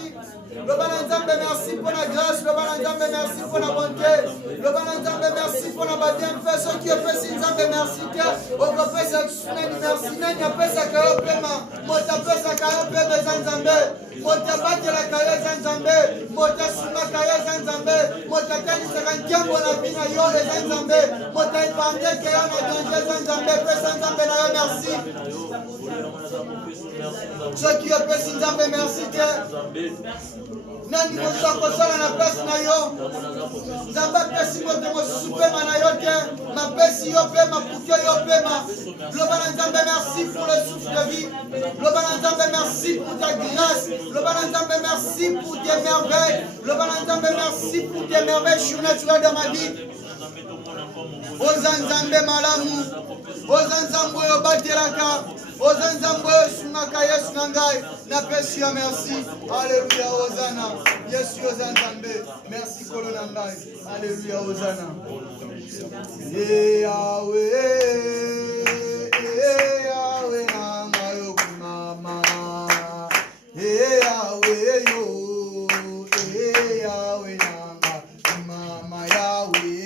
merci. Le Bananzambe, merci pour la grâce. Le Bananzambe, merci pour la bonté. Le Bananzambe, merci pour la baptême. Fais ce qui est fait, si Nzambe, merci. Au café, ça sunani, merci. Nani a fait sa carotte, Mota fait sa carotte, Zanzambe. Mota bâti la carotte, Zanzambe. Mota suma carotte, Zanzambe. Mota tani sakantia, bona bina yo, Zanzambe. Mota ipande, kaya na danger, Zanzambe. Fais Zanzambe, na yo, merci. Ce qui est fait, si Nzambe, merci. Nani kosa kosala na place na yo. Nzamba pesi moto mosusu pema na yo te. Ma pesi yo pema, puke yo pema. Loba na Nzambe, merci pour le souffle de vie. Loba na Nzambe, merci pour ta grâce. Loba na Nzambe, merci pour tes merveilles. Loba na Nzambe, merci pour tes merveilles surnaturelles dans ma vie. Ozanzambe malamu. Ozanzambe yo batelaka. Ozanzambe sunaka yesu nangai. Na pesi yo merci. Alléluia, Hosanna. Yesu Ozanzambe. Merci kolo nangai. Alléluia, Hosanna. Yahweh, Yahweh nanga yo kumama. Yahweh yo, Yahweh nanga kumama Yahweh.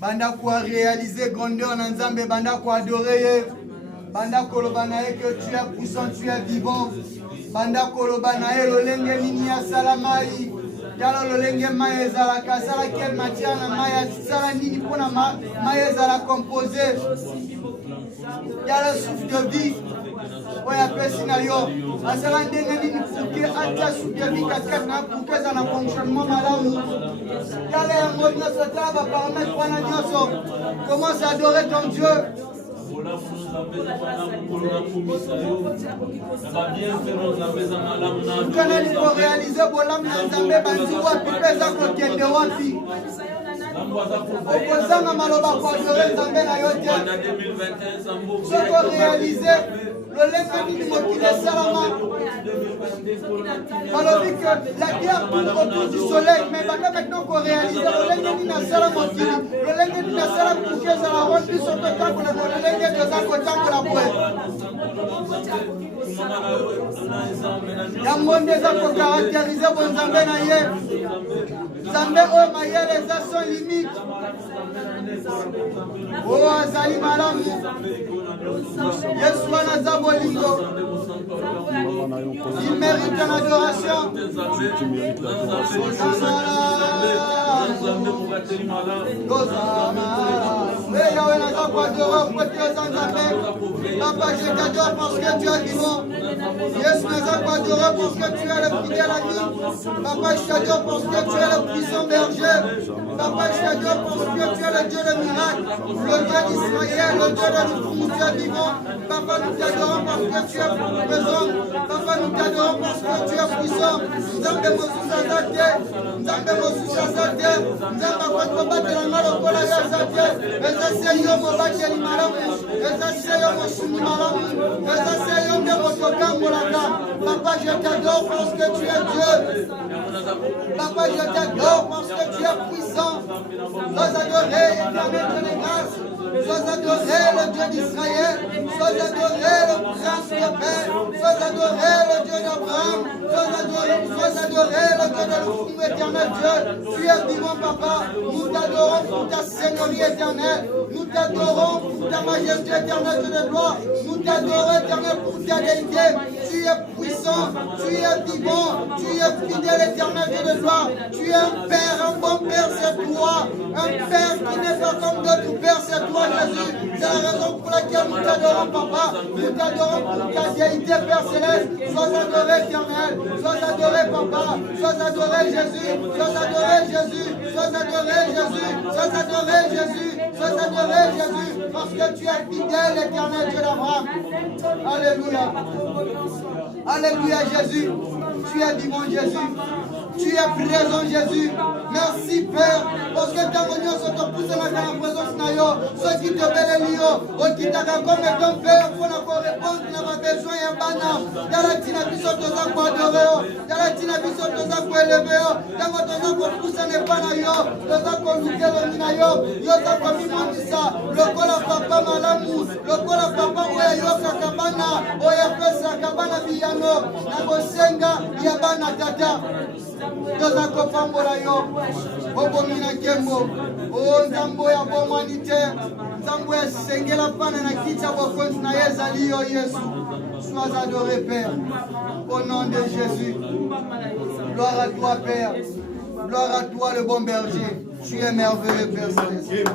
Banda kwa réaliser grandeur na Nzambe, banda kwa adorer, banda koloba na ye que tu es puissant, tu es vivant, banda koloba na ye lolenge nini ya salamai, yalo lolenge maya ezalaka, sala quelle matière na maya, sala nini pona maya ezala composé, yalo souffle de vie, oya pesi na yo, asala ndenge nini puke atia souffle de vie katika na puke za na fonctionnement malamu. Commence à adorer ton Dieu. Quand on réalise bolam na Nzambe banzi wapi pesa kokende wapi. Opozanga maloba kwa adorer Nzambe na yo te. Ce qu'on réalise le Lolenga nini mokili esalama. Balobi que la terre tourne autour du soleil, mais maintenant qu'on réalise lolenga nini asala mokili, lolenga nini asala pour que ezala ronde biso totambola na lolenge toza kotambola boye. Yango nde eza kocaracterize bonzambe na ye. Nzambe oyo mayele eza sans limite. Oyo azali malamu. Yesu wana aza bolingo. Il mérite l'adoration. Papa, je t'adore parce que tu es vivant. Yesu naza t'adorer parce que tu es le fidèle ami. Papa, je t'adore parce que tu es le puissant berger. Papa, je t'adore parce que tu es le Dieu de miracles, le Dieu d'Israël, le Dieu de nous, tu es vivant. Papa, nous t'adorons parce que tu es présent. Papa, nous t'adorons parce que tu es puissant. Nzambe mosusu azate, Nzambe mosusu azate, Nzambe akobatela nga lokola yo azate. Eza se yo mobateli malamu, eza se yo mosuni malamu, eza se yo nde motokambolaka. Papa, je t'adore parce que tu es Dieu. Papa, je t'adore parce que tu es puissant. Sois adoré, éternel Dieu de grâce. Sois adoré, le Dieu d'Israël. Sois adoré, le prince de paix. Sois adoré, le Dieu d'Abraham. Sois adoré, le Dieu de l'oufou éternel Dieu. Tu es vivant, Papa. Nous t'adorons pour ta seigneurie éternelle. Nous t'adorons pour ta majesté éternelle de gloire. Nous t'adorons, éternel, pour ta déité. Tu es puissant, tu es vivant, tu es fidèle, éternel Dieu de gloire. Tu es un Père, un bon Père, c'est toi. Un Père qui n'est pas comme d'autres pères, c'est toi, Jésus. C'est la raison pour laquelle nous t'adorons, Papa. Nous t'adorons pour ta déité, Père céleste. Sois adoré, éternel. Sois adoré, Papa. Sois adoré, Jésus. Sois adoré, Jésus. Sois adoré, Jésus. Sois adoré, Jésus. Sois adoré, Jésus. Parce que tu es fidèle, éternel Dieu d'Abraham. Alléluia. Alléluia, Jésus. Tu es vivant, Jésus. Tu es présent, Jésus. Merci, Père, parce que ta réunion se te pousse dans la présence de Nayo. Ceux qui te veulent, Lio, qui t'a comme ton Père, pour nous répondre à nos besoins et bana. Yalatina biso toza kwa adoreo. Yalatina biso toza kwa eleveo. Yango toza kwa pousse ne pas na yo. Toza kwa lukelo na yo. Yo za kwa mimandisa. Lokola papa malamu. Lokola papa oya yo kakabana. Oya pesa kabana biyano. Na bosenga ya bana tata. Toza kopambola yo. Bobomi na kembo. O nzambo ya bomwani te. Nzambo ya sengela pana na kita bokonzi na yezali yo Yesu. Sois adoré, Père, au nom de Jésus. Gloire à toi, Père. Gloire à toi, le bon berger. Tu es merveilleux, Père Céleste.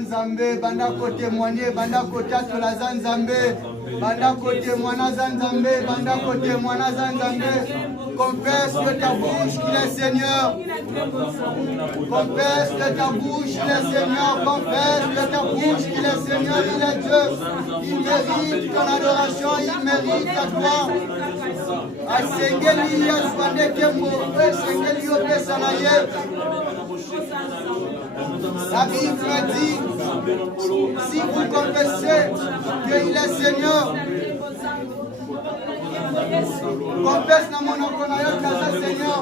Nzambe banda ko témoigner banda ko tato la Nzambe banda ko témoigner Nzambe banda ko témoigner Nzambe. Confesse de ta bouche qu'il est Seigneur. Confesse de ta bouche qu'il est Seigneur. Confesse de ta bouche qu'il est Seigneur. Il est Dieu. Il mérite ton adoration. Il mérite ta gloire. Asengeli yaswande kemo asengeli yopesanaye. La Bible dit, si vous confessez qu'il est Seigneur, confesse dans mon nom qu'on a Seigneur.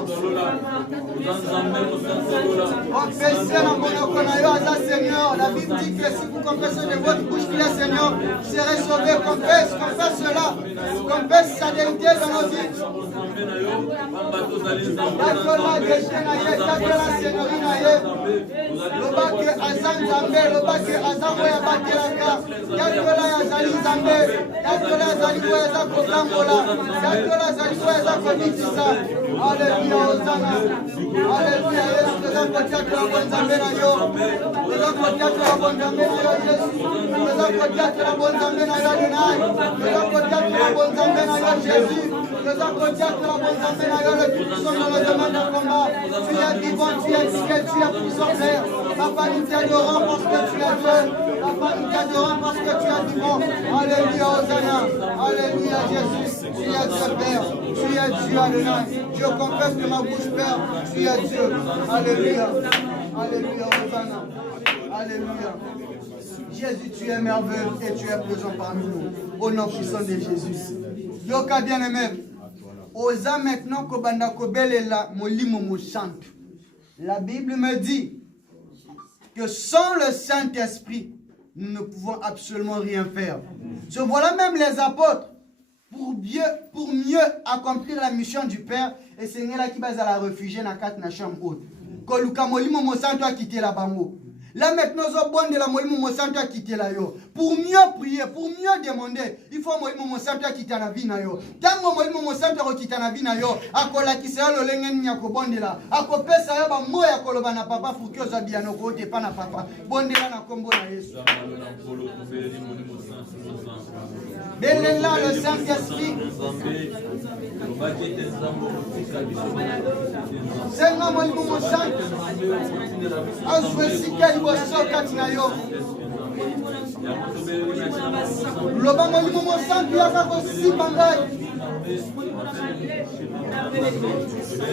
Confessez dans mon nom qu'on a Seigneur. La Bible dit que si vous confessez de votre bouche qu'il est Seigneur, vous serez sauvés. Confesse cela. Confesse sa déité dans nos vies. Lobake azan Nzambe, lobake azan moya batelaka. Yakola yazali Nzambe, yakola yazali moya za kotambola, yakola yazali moya za kobitisa. Alléluia, Hosanna. Alléluia, Yesu teza kotiaka la bon Nzambe na yo. Teza kotiaka la bon Nzambe na yo Yesu. Teza kotiaka la bon Nzambe na yo Adonai. Teza kotiaka la bon Nzambe na yo Jésus. Teza kotiaka la bon Nzambe na yo le Tout-Puissant dans le domaine du combat. Tu es vivant, tu es fidèle, tu es puissant frère. Papa, nous t'adorons parce que tu es Dieu. Papa, nous t'adorons parce que tu es vivant. Alléluia, Hosanna. Alléluia, Jésus. Tu es Dieu, Père. Tu es Dieu, Adonai. Je confesse de ma bouche, Père. Tu es Dieu. Alléluia. Alléluia, Hosanna. Alléluia. Jésus, tu es merveilleux et tu es présent parmi nous. Au nom puissant de Jésus. Yoka bien-aimé. Osa maintenant kobanda kobelela molimo mo chante. La Bible me dit que sans le Saint-Esprit, nous ne pouvons absolument rien faire. Je voilà même les apôtres pour mieux accomplir la mission du Père et Seigneur là qui va à la réfugier dans 4 chambre haute. Koluka molimo mo santo a quitté la bango. Là maintenant, de la molimo mo santo a quitté la yo. Pour mieux prier, pour mieux demander, il faut molimo mo santo a quitté la vie na yo. Tango molimo mo santo a quitté la vie na yo, akola kisela lo lengen nya ko bondela. Akopesa yo ba moya koloba na papa fukyo za biano ko te pa na papa. Bondela na kombo na Yesu. Belela le Saint-Esprit. Seigneur molimo mo santo. Azwesika ibosoka na yo. Loba molimo mo santo yaka ko sibangai.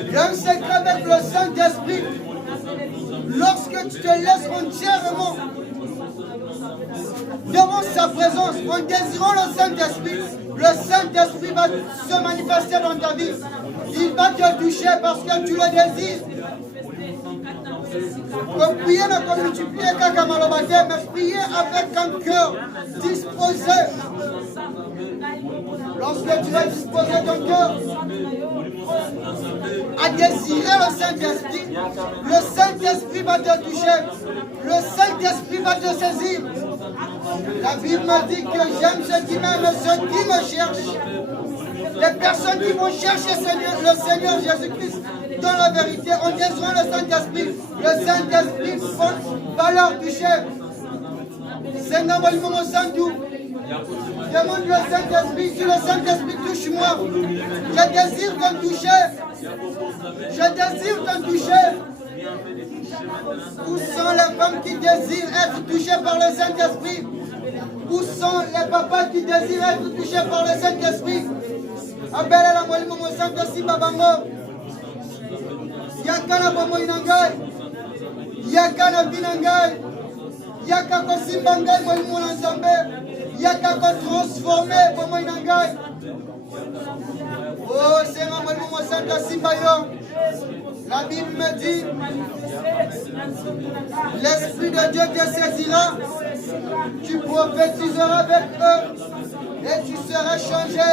Il y a un secret avec le Saint-Esprit. Lorsque tu te laisses entièrement devant sa présence, en désirant le Saint-Esprit va se manifester dans ta vie. Il va te toucher parce que tu le désires. Comme prier ne multiplier qu'à Malobate, mais prier avec un cœur disposé. Lorsque tu vas disposer ton cœur à désirer le Saint-Esprit va te toucher. Le Saint-Esprit va te saisir. La Bible me dit que j'aime ceux qui m'aiment et ceux qui me cherchent. Les personnes qui vont chercher le Seigneur Jésus-Christ dans la vérité, en désirant le Saint-Esprit va leur toucher. Seigneur, mon Saint-Dieu, demande le Saint-Esprit, si le Saint-Esprit touche-moi, je désire t'en toucher. Où sont les femmes qui désirent être touchées par le Saint-Esprit? Où sont les papas qui désirent être touchés par le Saint-Esprit? Abela la molimo mo santo si babango. Yakana bomo inangai. Yakana binangai. Yakako simbangai molimo na Nzambe. Yakako transformer bomo inangai. Oh Seigneur, moi, mon Saint Simbayo. La Bible me dit, l'Esprit de Dieu te saisira, tu prophétiseras avec eux et tu seras changé.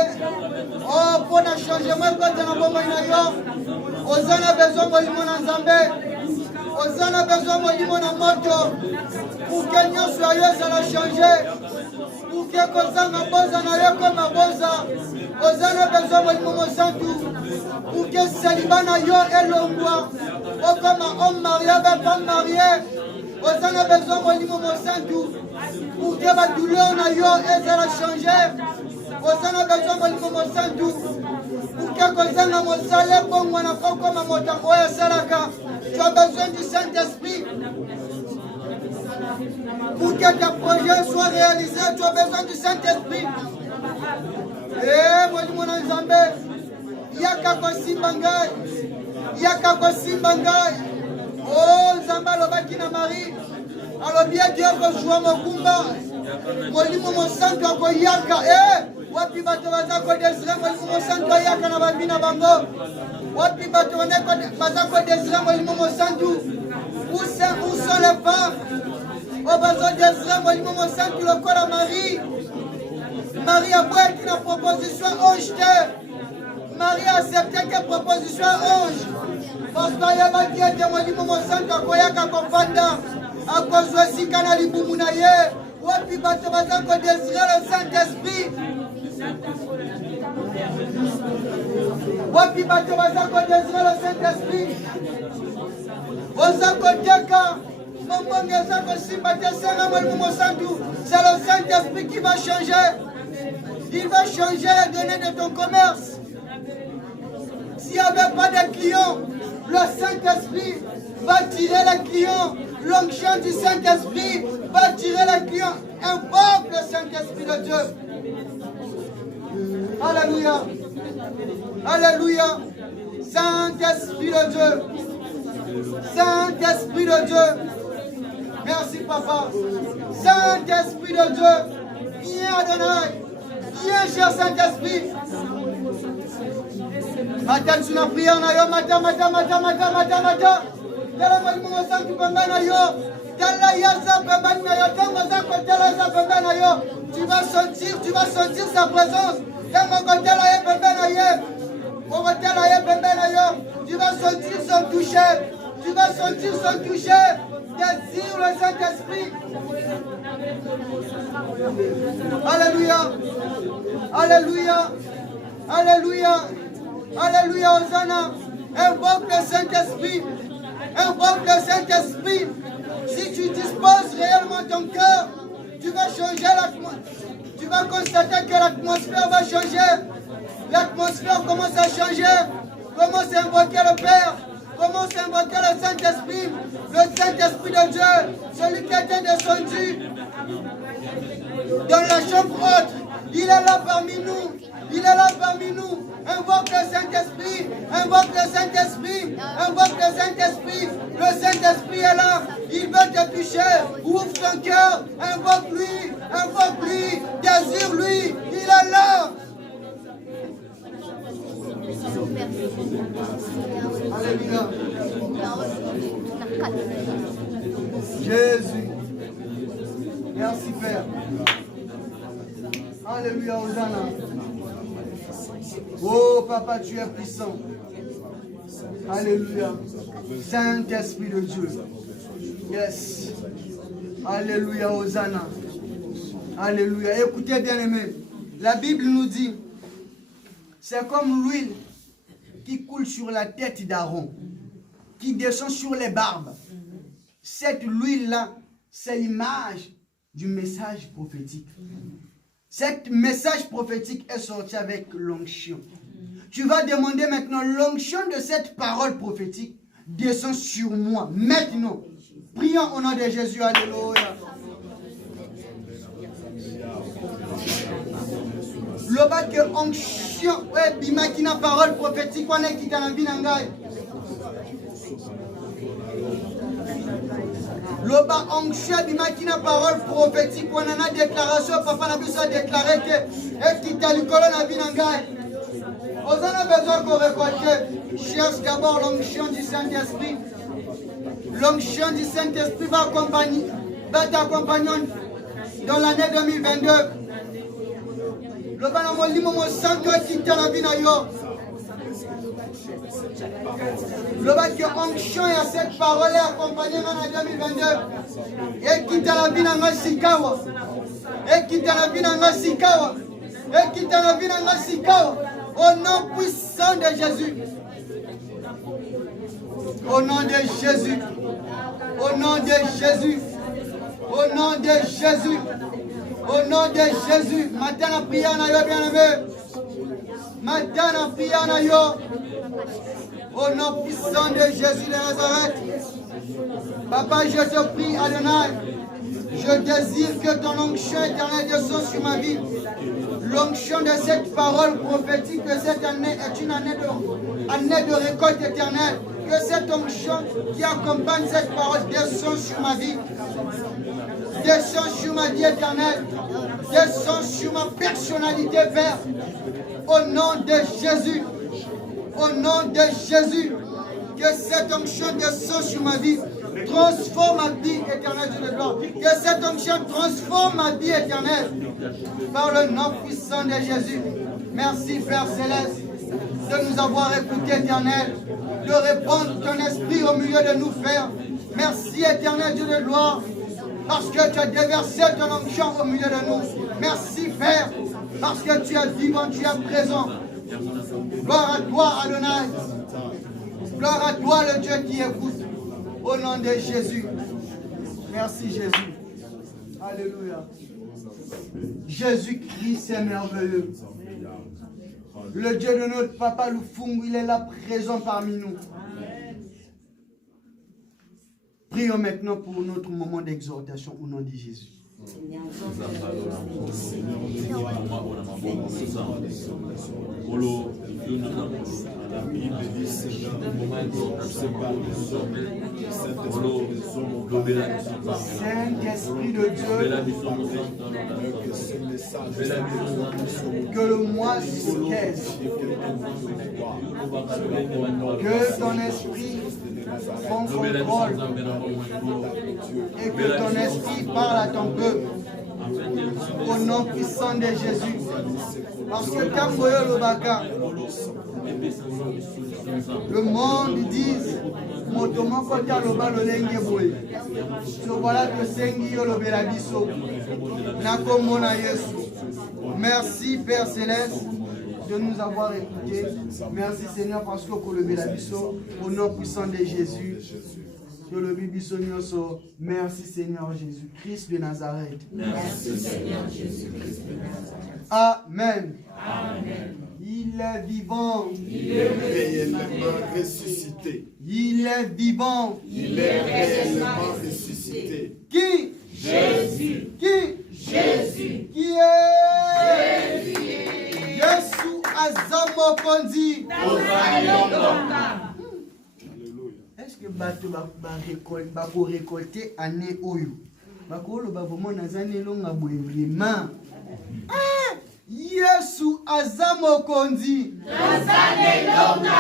Oh, pour ne changer, moi, quand tu as besoin de mon Nzambe, Osana besoin de mon moto, pour que nous soyons à la changer, pour que Kozanga Boza n'aille comme à Boza, Osana besoin de mon santou, pour que Salibana yo et l'ombois, comme un homme marié avec femme mariée, Osana besoin de mon santou, pour que ma douleur n'aille et à la changer, Osana besoin de mon santou, pour que Kozanga mon salaire comme mon enfant comme un motango et Salaka. Tu as besoin du Saint-Esprit pour que tes projets soient réalisés. Tu as besoin du Saint-Esprit. Eh, mon Nzambe, Yaka Simbangai, Yaka Simbangai. Oh, Nzamba Lobakina Marie. Alors bien Dieu rejoint mon combat. Molimo mon santo ako Yaka. Eh, wapi bato baza ko désiré molimo mon santo Yaka na babina bango. Wapi bato baza ko désiré molimo mon santo. Où sont les femmes? Au besoin désiré molimo mon santo le corps à Marie. Marie a beau être une proposition ange. Marie a accepté que proposition ange. Parce que y a pas qui était molimo mon santo ako Yaka kofanda. A cause de si kanali bumunaye. Wapi bato baza ko désiré le Saint-Esprit. Wapi bato baza ko désiré le Saint-Esprit. Oza koteka mombonge za ko simbate sana mo santu. C'est le Saint-Esprit qui va changer. Il va changer les données de ton commerce. S'il n'y avait pas de clients, le Saint-Esprit va tirer les clients. L'onction du Saint-Esprit va tirer les clients. Invoque le Saint-Esprit de Dieu. Alléluia. Alléluia. Saint-Esprit de Dieu. Saint-Esprit de Dieu. Merci papa. Saint-Esprit de Dieu. Viens Adonai. Viens cher Saint-Esprit. Matin tu n'as prié en ayo. Matin. Tala mwalimu santu pembana yo. Tala yaza pembana yo. Tango zako tala yaza pembana yo. Tu vas sentir sa présence. Tango tala yaza pembana yo. Tango tala yaza pembana yo. Tu vas sentir son toucher. Tu vas sentir son toucher. Désire le Saint-Esprit. Alléluia. Alléluia. Alléluia. Alléluia, Hosanna. Invoque le Saint-Esprit. Invoque le Saint-Esprit. Si tu disposes réellement ton cœur, tu vas changer l'atmosphère. Tu vas constater que l'atmosphère va changer. L'atmosphère commence à changer. Commence à invoquer le Père. Commence à invoquer le Saint-Esprit. Le Saint-Esprit de Dieu. Celui qui est descendu dans la chambre haute. Il est là parmi nous. Il est là parmi nous. Invoque le Saint-Esprit. Invoque le Saint-Esprit. Invoque le Saint-Esprit. Le Saint-Esprit est là. Il veut te toucher. Ouvre ton cœur. Invoque-lui. Invoque-lui. Désire-lui. Il est là. Alléluia. Jésus. Merci Père. Alléluia, Hosanna. Oh Papa, tu es puissant. Alléluia. Saint-Esprit de Dieu. Yes. Alléluia, Hosanna. Alléluia. Écoutez bien aimés. La Bible nous dit, c'est comme l'huile qui coule sur la tête d'Aaron, qui descend sur les barbes. Cette huile-là, c'est l'image du message prophétique. Cet message prophétique est sorti avec l'onction. Tu vas demander maintenant l'onction de cette parole prophétique descend sur moi. Maintenant, prions au nom de Jésus. Alléluia. Le bas que onction, bimakina parole prophétique, on est qui dans la vie n'angai. Le bas onction, bimakina parole prophétique, on en a déclaration, papa n'a pu se déclarer que et qui t'a l'école dans la vie n'angai. Vous en avez besoin qu'on récolte. Cherche d'abord l'onction du Saint-Esprit. L'onction du Saint-Esprit va t'accompagner dans l'année 2022. Le banamoli momo santo kita la vie na yo. Le bas que onction et à cette parole est accompagnée en 2022. Et kita la vie na ngasikawa. Et kita la vie na ngasikawa. Et kita la vie na ngasikawa. Au nom puissant de Jésus. Au nom de Jésus. Au nom de Jésus. Au nom de Jésus. Au nom de Jésus. Matin la prière na yo bien-aimé. Matin la prière na yo. Au nom puissant de Jésus de Nazareth. Papa, je te prie, Adonai. Je désire que ton onction éternelle descende sur ma vie. L'onction de cette parole prophétique de cette année est une année de récolte éternelle. Que cette onction qui accompagne cette parole descende sur ma vie. Descend sur ma vie éternelle. Descend sur ma personnalité, Père. Au nom de Jésus. Au nom de Jésus. Que cette onction descende sur ma vie. Transforme ma vie éternelle, Dieu de gloire. Que cette onction transforme ma vie éternelle. Par le nom puissant de Jésus. Merci, Père Céleste, de nous avoir écoutés, éternel. De répandre ton esprit au milieu de nous, Père. Merci, éternel Dieu de gloire. Parce que tu as déversé ton onction au milieu de nous. Merci, Père. Parce que tu es vivant, tu es présent. Gloire à toi, Adonai. Gloire à toi, le Dieu qui écoute. Au nom de Jésus. Merci, Jésus. Alléluia. Jésus-Christ est merveilleux. Le Dieu de notre Papa Lufungu, il est là présent parmi nous. Prions maintenant pour notre moment d'exhortation au nom de Jésus. Saint-Esprit de Dieu, que le mois s'esquisse, que ton esprit prend contrôle et que ton esprit parle à ton peuple. Au nom puissant de Jésus. Parce que quand Lobaka, le monde dit Motomo kota loba lolenge boy. So voilà que sengi yo lobela biso. Na komona Yesu. Merci Père Céleste de nous avoir écoutés. Merci Seigneur parce que kolobela biso au nom puissant de Jésus. Merci Seigneur Jésus-Christ de Nazareth. Merci Seigneur Jésus-Christ de Nazareth. Amen. Amen. Il est vivant. Il est réellement ressuscité. Il est vivant. Il est réellement ressuscité. Qui? Jésus. Qui? Jésus. Qui est? Jésus. Jésus Azamo Kondi. Est-ce que bato ba récolter année oyo? Ba ko lo ba vraiment nazane longa vraiment. Yesu Azamo Kondi. Nazane longa.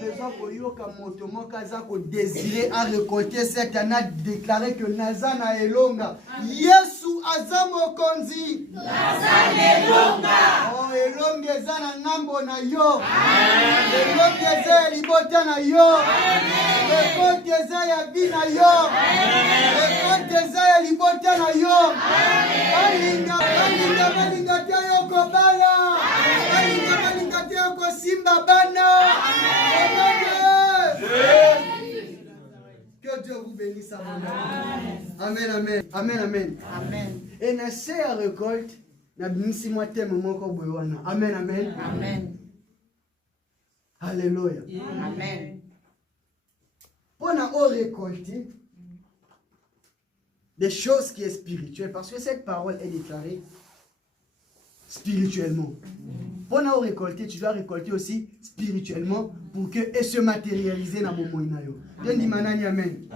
Besoin koyoka moto moka za ko désirer à récolter cette année, déclarer que Nazana elonga. Yesu Azamo Kondi. Nazane longa. Oh elonga za na ngambo na yo. Elonga za libota na yo. Elonga za ya bina yo. Elonga za ya libota na yo. Balinga te yo kobala. Balinga te yo ko simba bana. Que Dieu vous bénisse abondamment. Amen, amen. Amen, amen. Amen. Et na la récolte, na binisi moi thème moko boywana. Amen, amen. Amen. Alléluia. Amen. On a récolté des choses qui sont spirituelles parce que cette parole est déclarée spirituellement. Pour nous récolter, tu dois récolter aussi spirituellement pour que et se matérialiser dans mon moyen. Amen.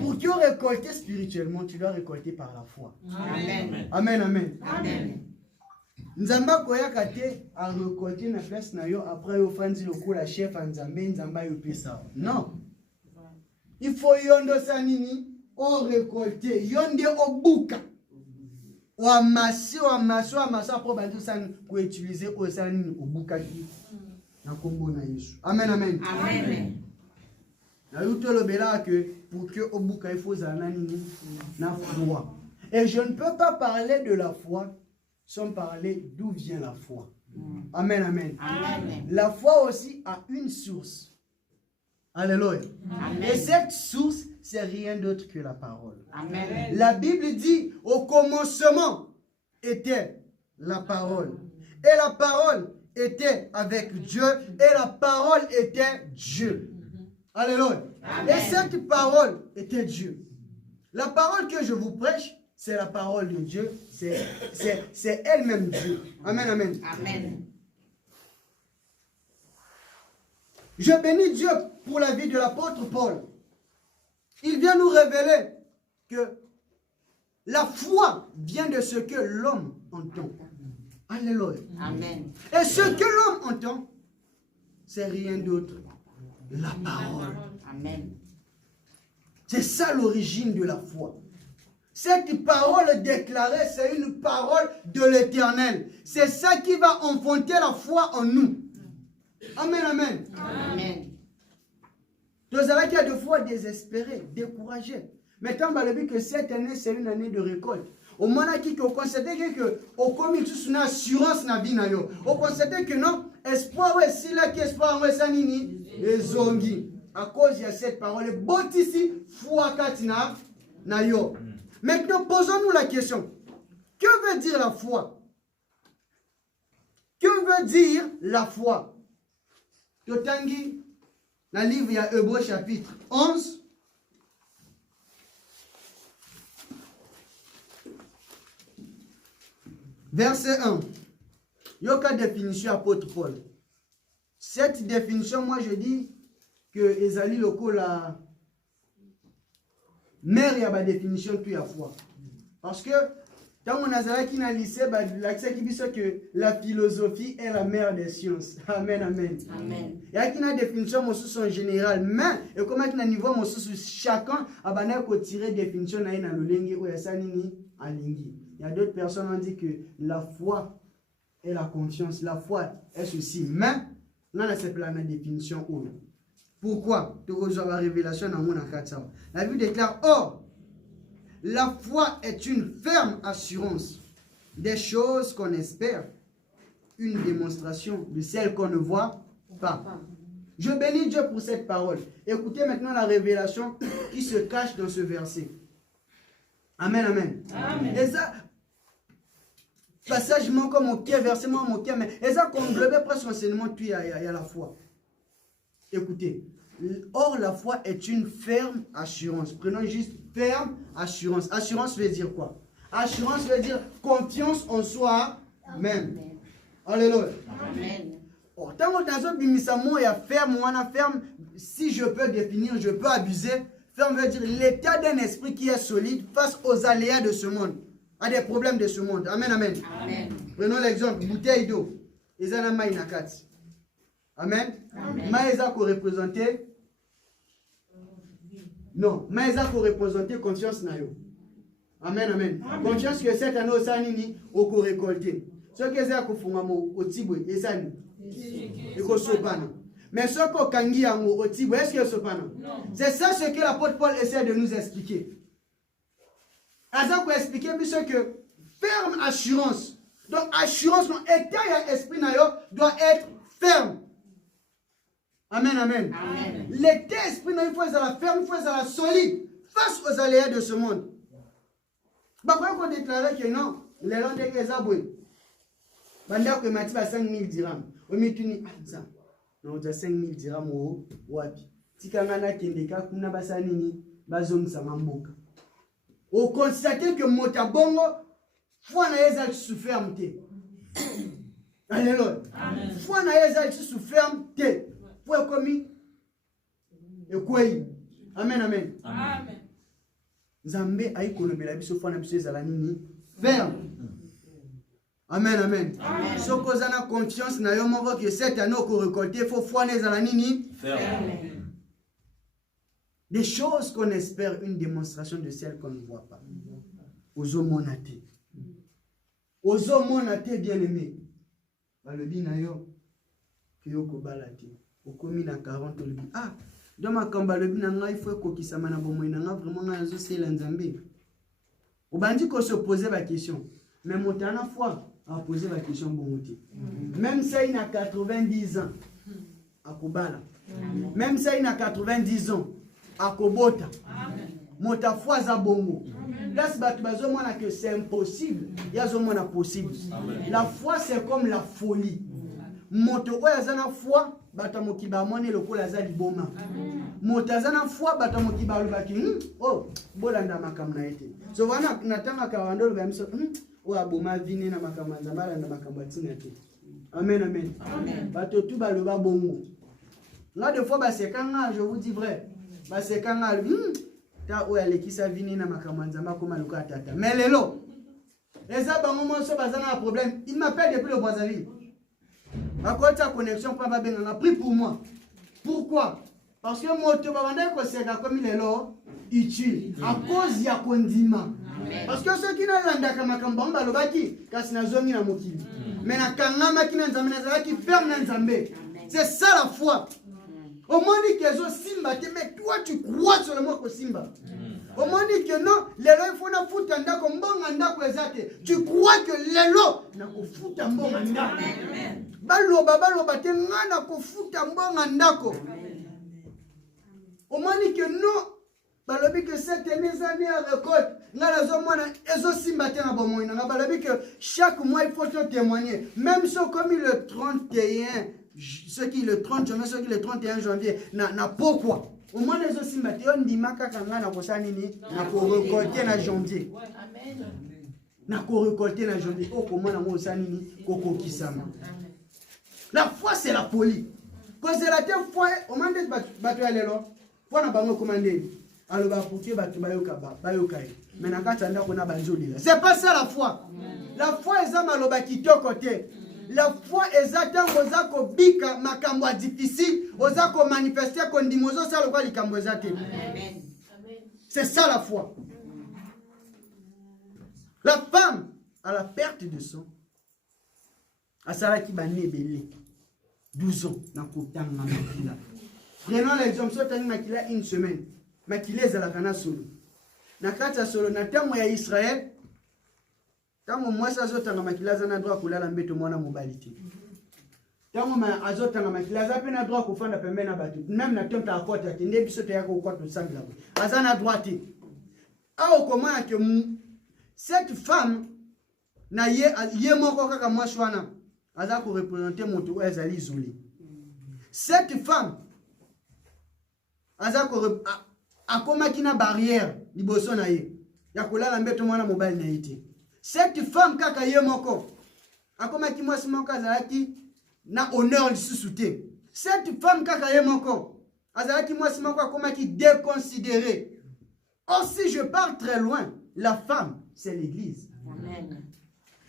Pour que récolter spirituellement, tu dois récolter par la foi. Amen. Amen, amen. Amen. Nzamba koyaka te a récolter na place na yo après yo fandi lokola chef a Nzambe Nzamba yo pesa. Non. Il faut yondo sanini o récolter, yonde o buka. O amasser pour bandi san ko utiliser o sanini o buka ki. Na kombo na Yesu. Amen amen. Amen. Na yuto lobela que pour que o buka il faut zanani na foi. Et je ne peux pas parler de la foi sans parler d'où vient la foi. Amen, amen. Amen. La foi aussi a une source. Alléluia. Amen. Et cette source, c'est rien d'autre que la parole. Amen. La Bible dit, au commencement était la parole. Et la parole était avec Dieu. Et la parole était Dieu. Alléluia. Amen. Et cette parole était Dieu. La parole que je vous prêche, c'est la parole de Dieu, c'est elle-même Dieu. Amen, amen. Amen. Je bénis Dieu pour la vie de l'apôtre Paul. Il vient nous révéler que la foi vient de ce que l'homme entend. Alléluia. Amen. Et ce que l'homme entend, c'est rien d'autre. La parole. Amen. C'est ça l'origine de la foi. Cette parole déclarée, c'est une parole de l'Éternel. C'est ça qui va enfanter la foi en nous. Amen, amen. Amen. Nous avons qu'il y a des fois désespérés, découragés. Maintenant, on dit que cette année, c'est une année de récolte. Au moment où on constate que au commis une assurance na vie na yo. On constate que non, espoir ouais, si là qui espoir ouais ça nini, les zongi. À cause de cette parole, bon ici, foi katina na yo. Maintenant, posons-nous la question. Que veut dire la foi? Que veut dire la foi? Totangi, dans le livre, il y a Hébreux chapitre 11. Verset 1. Il y a une définition apôtre Paul. Cette définition, moi je dis que Ezali loko la mère, il y a une définition de la foi. Parce que, quand on a qui dans le lycée, l'accès qui dit que la philosophie est la mère des sciences. Amen, amen. Amen. Il y a une définition en général, mais, et comme il y a un niveau, chacun a tiré définition dans le lingue ou il y a d'autres personnes qui ont dit que la foi est la confiance, la foi est ceci, mais, non, c'est pas la définition. Pourquoi? Tu reçois la révélation dans mon akatsa. La Bible déclare, or, la foi est une ferme assurance des choses qu'on espère, une démonstration de celles qu'on ne voit pas. Je bénis Dieu pour cette parole. Écoutez maintenant la révélation qui se cache dans ce verset. Amen, amen. Amen. Et ça, passage manque mon cœur, verset mon cœur, mais et ça englobe presque enseignement, il y a la foi. Écoutez, or la foi est une ferme assurance. Prenons juste ferme assurance. Assurance veut dire quoi? Assurance veut dire confiance en soi-même. Alléluia. Amen. Tant que dans un bimisamo, il y a ferme, ou on ferme, si je peux définir, je peux abuser. Ferme veut dire l'état d'un esprit qui est solide face aux aléas de ce monde, à des problèmes de ce monde. Amen, amen. Amen. Prenons l'exemple, bouteille d'eau. Ils en ont maï nakati. Amen. Maïza qu'on représentait. Non, Maïza qu'on représentait confiance na yo. Amen, amen. Confiance que cette année au sanini au ko récolter. Ce que c'est qu'on fait au tiboué et ça ni. Et qu'on sopana. Mais ce qu'on kangi au tiboué, est-ce que sopana? C'est ça ce que l'apôtre Paul essaie de nous expliquer. Azak pour expliquer puisque que ferme assurance. Donc assurance, mon état et esprit na yo doit être ferme. Amen, amen. Amen. L'état esprit na yo faut être la ferme, il faut être la solide face aux aléas de ce monde. Pourquoi qu'on déclarait que non, les gens de Gezaboué, Banda que mati ba 5000 dirhams. O mituni ça. Non, on a 5000 dirhams au wapi. Tikangana kendeka kuna basanini bazomisa mamboka. On constate que motabongo foi na yeza sous fermeté. Alléluia. Foi na yeza sous fermeté. Foi commis et quoi? Amen, amen. Amen. Nzambe ayikolobela biso foi na biso ezala nini? Ferme. Amen, amen. Si vous avez confiance, que cette année, vous récoltez, il faut foi dans nini. Des choses qu'on espère, une démonstration de celles qu'on ne voit pas. Ozo monate. Ozo monate, bien aimé. Balobi na yo. Kiyoko balati. Okomi na 40 olibi. Ah, dans ma kamba lobi na nga, il faut que ça m'a vraiment nga zo c'est l'enzambe. Obandi ko se poser la question. Mais mon temps fois a posé la question bon. Même ça il a 90 ans. À Kobala. Même ça il a 90 ans. À Kobota. Mota fois za bongo. Là que c'est impossible. Il y a un possible. La foi c'est comme la folie. Moto oyazana foi batamoki ba mone lokola za liboma. Motazana foi batamoki ba lubaki. Oh, bolanda makamna ete. So wana natanga ka wandolo ba miso. O aboma vine na makamanda mala na makambatina te. Amen, amen. Bato tu ba loba bongo. Là des fois ba sekanga, je vous dis vrai. Ba sekanga ta o alekisa vine na makamanda makoma loka tata. Mais lelo eza bango mo so bazana un problème. Il m'appelle depuis le Brazzaville. À quoi ta connexion pas bien on a pris pour moi. Pourquoi? Parce que moto babanda ko seka comme il est là, utile à cause ya kondima. Parce que ceux qui n'ont pas makambo balobaki kasi na zongi na mokili. Mais na kangama ki na nzambe na qui ferme na nzambe. C'est ça la foi. Au moins dit que zo simba te mais toi tu crois seulement que simba. Au moins dit que non, lelo il faut na futa ndako mbonga ndako ezate. Tu crois que lelo na ko futa mbonga ndako. Baloba te ngana ko futa mbonga ndako. Au moins dit que non, balobi que cette année à récolte, ngala zo mona ezo simba te na bomo ina balobi que chaque mois il faut te témoigner. Même ceux comme le 31 ceux qui le 30 janvier, ceux qui le 31 janvier na pourquoi au moins les autres simbati on dit makaka ngana ko sanini na ko récolter na janvier. Amen. Na ko récolter na janvier. Oh comment na mo sanini koko kisama. La foi c'est la folie. Cause la te foi au moment de batu alelo. Foi na bango commander. Alors ba pour que batu bayoka mais na kata ndako na banjoli. C'est pas ça la foi. La foi est maloba kitoko te. La foi est atteinte aux bika makambo difficile, aux manifester qu'on dit mozo ça le quoi les kambozate. C'est ça la foi. La femme à la perte de sang, à Sarah qui bané belé 12 ans na kotanga makila. Prenons l'exemple so tanga makila une semaine. Makila za la kana solo. Na kata solo na tamo ya Israël. Tango mwasa azotanga makilaza na droit kulala mbeto mwana mobilité. Tango azotanga makilaza pe na droit kufanda pembeni na batu. Même na tonta akota tinde biso te yako kwa tosangla. Azana droit. Au comment que cette femme na ye moko kaka mwashwana aza ko représenter moto ezali isolé. Cette femme aza ko akoma kina barrière liboso na ye. Ya kulala mbeto mwana mobile na ite. Cette femme kaka ye moko akoma ki mwasi moko azalaki na honneur lisusu. Cette femme kaka ye moko azalaki mwasi moko akoma ki déconsidéré. Or si je pars très loin, la femme c'est l'église. Amen.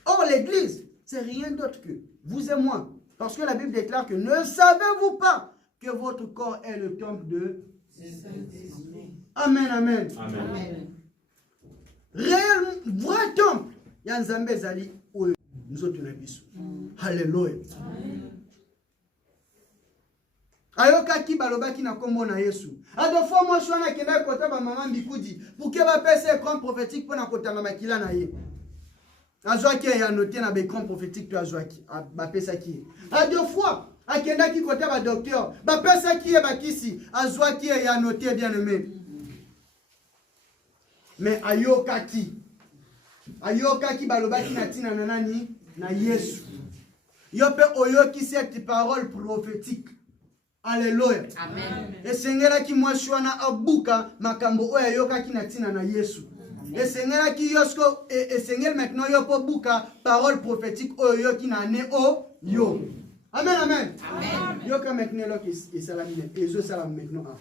Or l'église c'est rien d'autre que vous et moi. Parce que la Bible déclare que ne savez-vous pas que votre corps est le temple de Amen, amen. Amen. Réel vrai temple. Yanzambe zali oyo nzoto na biso. Hallelujah. Ayoka ki balobaki na kombo na Yesu. Ado fois moi shwana kenda kota ba maman bikudi pour que ba pese écran prophétique pour na kotanga makila na ye. Azwaki ya noté na écran prophétique to azwaki ba pesa ki. Ado fois akenda ki kota ba docteur ba pesa ki e bakisi azwaki ya noté bien aimé. Mais ayoka ki balobaki na tina na nani na Yesu. Yope oyoki cette parole prophétique. Alléluia. Amen. Et sengela ki mwashwana abuka makambo oya yoka ki na tina na Yesu. Et sengela ki yosko et sengel maintenant yopo buka parole prophétique oyo ki na ne o yo. Amen, amen. Amen. Yoka maintenant lo ki salamine ezo salam maintenant.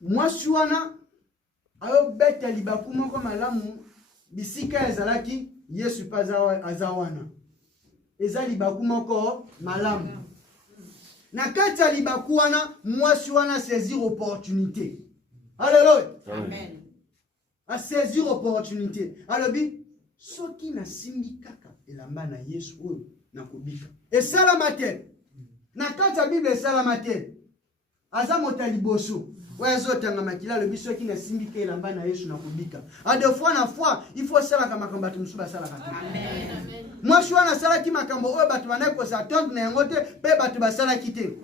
Mwashwana ayo beta libaku moko malamu bisika ezalaki Yesu pas azawana. Eza libaku moko malamu. Na kati ya libaku wana, mwasi wana saisir opportunité. Alléluia. Amen. A saisir opportunité. Alobi, soki na simbi kaka elamba na Yesu oyo na kobika. Et salamate. Na kati ya Bible salamate. Aza motali boso. Ouais, zotanga makila le biso ki na simbi ke elamba na Yesu na kobika. A deux fois na fois, il faut sala kama kamba tumusu ba sala kaka. Amen. Moi je wana sala ki makambo oyo batu bana ko sa tonte na yango te pe batu ba sala kite.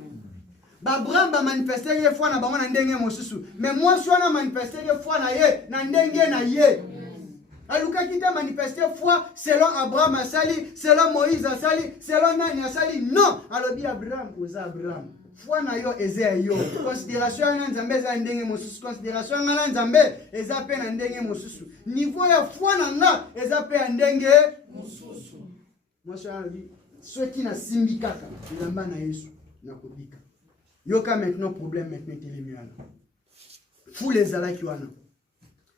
Ba bramba manifester ye fois na bango na ndenge mosusu. Mais moi je wana manifester ye fois na ye na ndenge na ye. Aluka kita manifester foi selon Abraham asali, selon Moïse asali, selon Nani asali. Non, alobi Abraham oza Abraham. Foi na yo eze yo. Considération na nzambe za ndenge mosusu, considération na nzambe eza pe na ndenge mosusu. Niveau ya foi na nga eza pe na ndenge mosusu. Moi je alobi ceux qui na simbi kaka ilamba na Yesu na kobika. Yoka maintenant problème maintenant telemiana. Fou les alaki wana.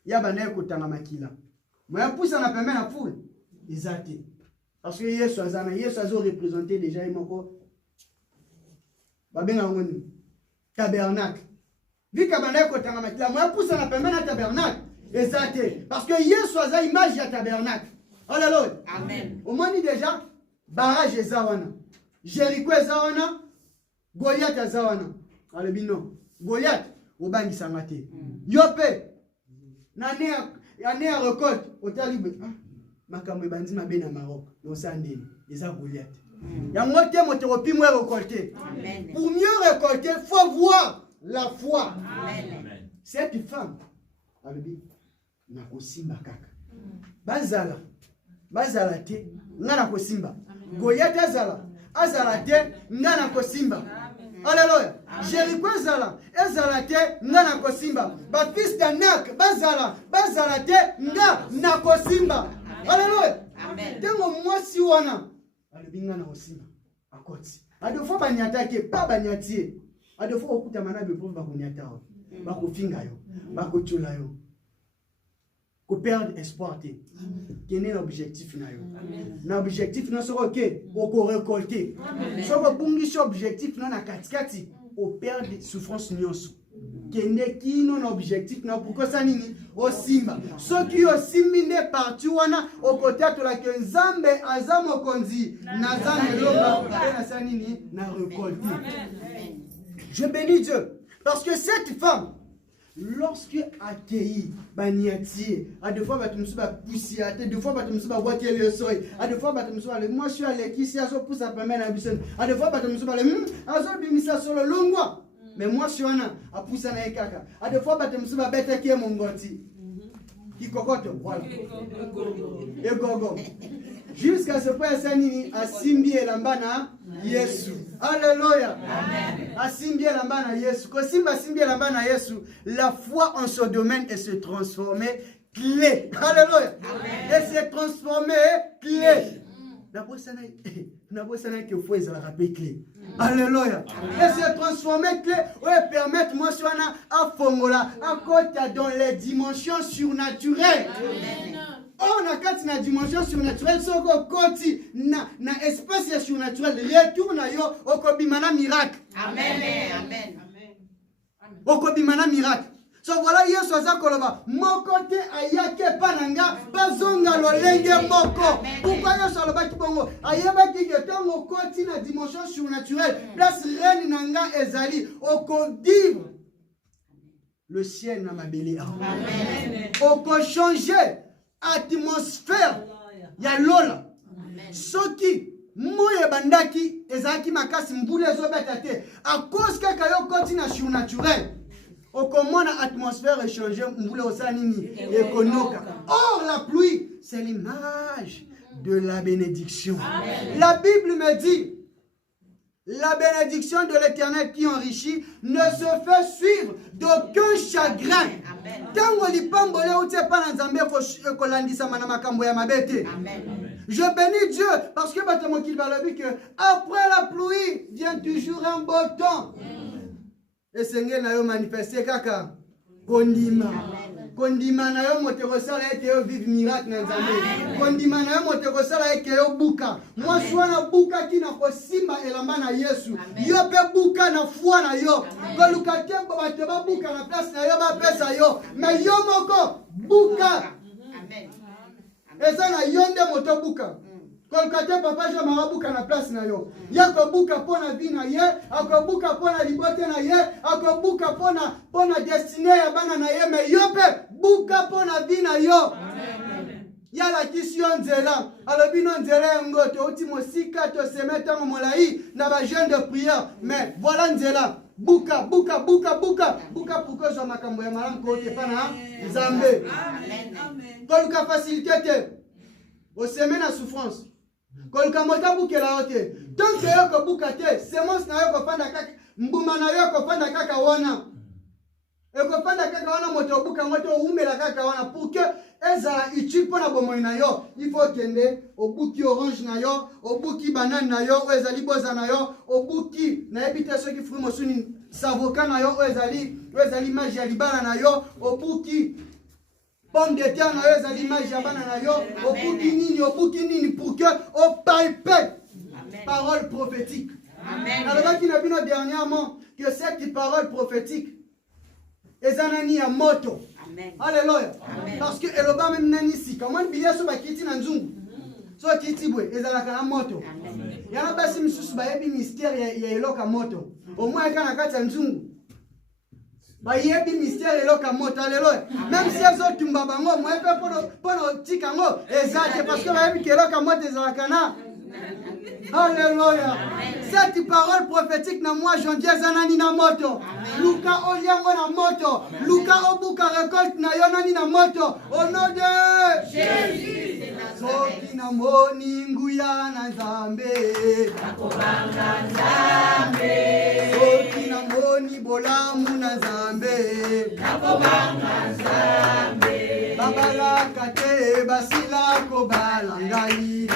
Ya bana kotanga makila. Mais poussa na pembe na foule. Exacté. Parce que Yesu azana, Yesu azo représenté déjà imoko. Babenga ngoni. Tabernacle. Vu ka bana kotanga makila, moi poussa na pembe na tabernacle. Exacté. Parce que Yesu aza image ya tabernacle. Alléluia. Amen. Au moins déjà barrage ezawana. Jéricho ezawana. Goliath ezawana. Alebi non. Goliath obangi sangate. Yope. Nane année à récolte, au talibé. Makambo ebandi mabe na Maroc, no sandeni, eza Goliath. Yango te moteropi mo récolter. Amen. Pour mieux récolter, faut voir la foi. Amen. Cette femme, alobi na kosimba kaka. Bazala te, nga na kosimba. Goliath azala te, nga na kosimba. Alléluia. Jéricho ezala te nga na kosimba. Ba fils d'Anak bazala te nga na kosimba. Alléluia. Amen. Tengo mwasi wana alobi nga na kosimba akoti. Ado fo banyata ke pa banyatie. Ado fo okuta mana be pour ba konyata. Ba kofinga yo, ba kochola yo. Ko perdre espoir te. Quel est l'objectif na yo? L'objectif na soko ke oko récolter. Soko bungi objectif na katikati o perdre souffrance nyonso. Kende kino na objectif na pourquoi ça nini o simba. Soki o simbinde partout wana o côté to la ke nzambe azamo konzi na zane longa na ça nini na récolter. Je bénis Dieu parce que cette femme lorsque accueilli baniati à deux fois batumsu ba poussi à deux fois batumsu ba boiter le seuil à deux fois batumsu le moi je suis allé qui si aso pousse à permettre na bison à deux fois batumsu ba le aso bimisa sur le longwa mais moi je suis à pousser na ekaka à deux fois batumsu ba bête qui est mon goti qui cocotte voilà et gogo jusqu'à ce point sanini a simbi elambana Yesu. Alléluia. Amen. Asimbi elambana Yesu. Ko simba simbi elambana Yesu, la foi en ce domaine est se transformer clé. Alléluia. Amen. Et se transformer clé. N'abosana que foi ezala rapé clé. Alléluia. Et se transformer clé, ouais permettre moi soana à fongola, à côté dans les dimensions surnaturelles. Amen. Oh, na kati na dimension surnaturelle soko koti na espace surnaturel retourne yo okobimana miracle. Amen. Amen. Okobimana miracle. So voilà Yesu azakoloba moko te ayake pananga bazonga lolenge moko. Pourquoi Yesu aloba kibongo ayeba ki tongo koti na dimension surnaturelle place reine nanga ezali okodivre le ciel na mabele. Amen. Oko changer atmosphère ya lola soki moye bandaki ezaki makasi mbule ezobeta te à cause kaka yo koti na surnaturel okomona atmosphère échanger mbule osanini ekonoka. Or la pluie c'est l'image de la bénédiction. Amen. La Bible me dit la bénédiction de l'Éternel qui enrichit ne se fait suivre d'aucun chagrin. Je bénis Dieu parce que après la pluie vient toujours un beau temps. Et Seigneur n'a manifesté kaka kondima. kondima na yo moto kosala ete yo vive miracle na Nzambe. Kondima na yo moto kosala ete yo buka. Mwasi wana buka kina kosimba elamba na Yesu. Yo pe buka na foi na yo. Koluka te bato ba buka na place na yo ba pesa yo. Mais yo moko buka. Amen. Eza na yo nde moto buka. Koluka te papa jo marabuka na place na yo. Yako buka pona vie na ye, akobuka pona libote na ye, akobuka pona destiny ya bana na ye, mais yo pe buka pona vie na yo. Yala kisio nzela, alobino nzela ngoto uti mosika to se mettre molai na ba jeune de prière, mais voilà nzela. Buka pourquoi je makambo ya malam ko te pana Nzambe. Amen. Koluka facilité te. Au semaine à souffrance. Koluka mota bukela yote. Tant que yoko buka te, semence na yoko panda kaka, mbuma na yoko panda kaka wana. Eko panda kaka wana moto buka moto umela kaka wana pour que ezala utile pona bomoi na yo. Il faut kende obuki orange na yo, obuki banane na yo, ezali boza na yo, obuki na ebite soki fruit mosuni savoka na yo, ezali magie libala na yo, obuki pomme de terre na yo, ezali magie ya bana na yo, obuki nini pour que opaipe parole prophétique. Alors qu'il a vu dernièrement que cette parole prophétique ezanani ya moto. Alléluia. Parce que eloba même nani si comment biya so bakiti na nzungu. So kiti bwe ezalaka na moto. Yana basi misusu bayebi mystère ya eloka moto. Au moins kana kati nzungu. Bayebi mystère eloka moto. Alléluia. Même si ezo tumba bango moi pe pono tikango ezate parce que bayebi ke eloka moto ezalaka na. Alléluia. Cette parole prophétique na moi j'en dis zanani na moto. Luka oliango na moto. Luka obuka récolte na yonani na moto. Au nom de Jésus. Soki na moni nguya na Nzambe. Nakobanga Nzambe. Soki na moni bolamu na Nzambe. Nakobanga Nzambe. Babala kate basila kobala ngai.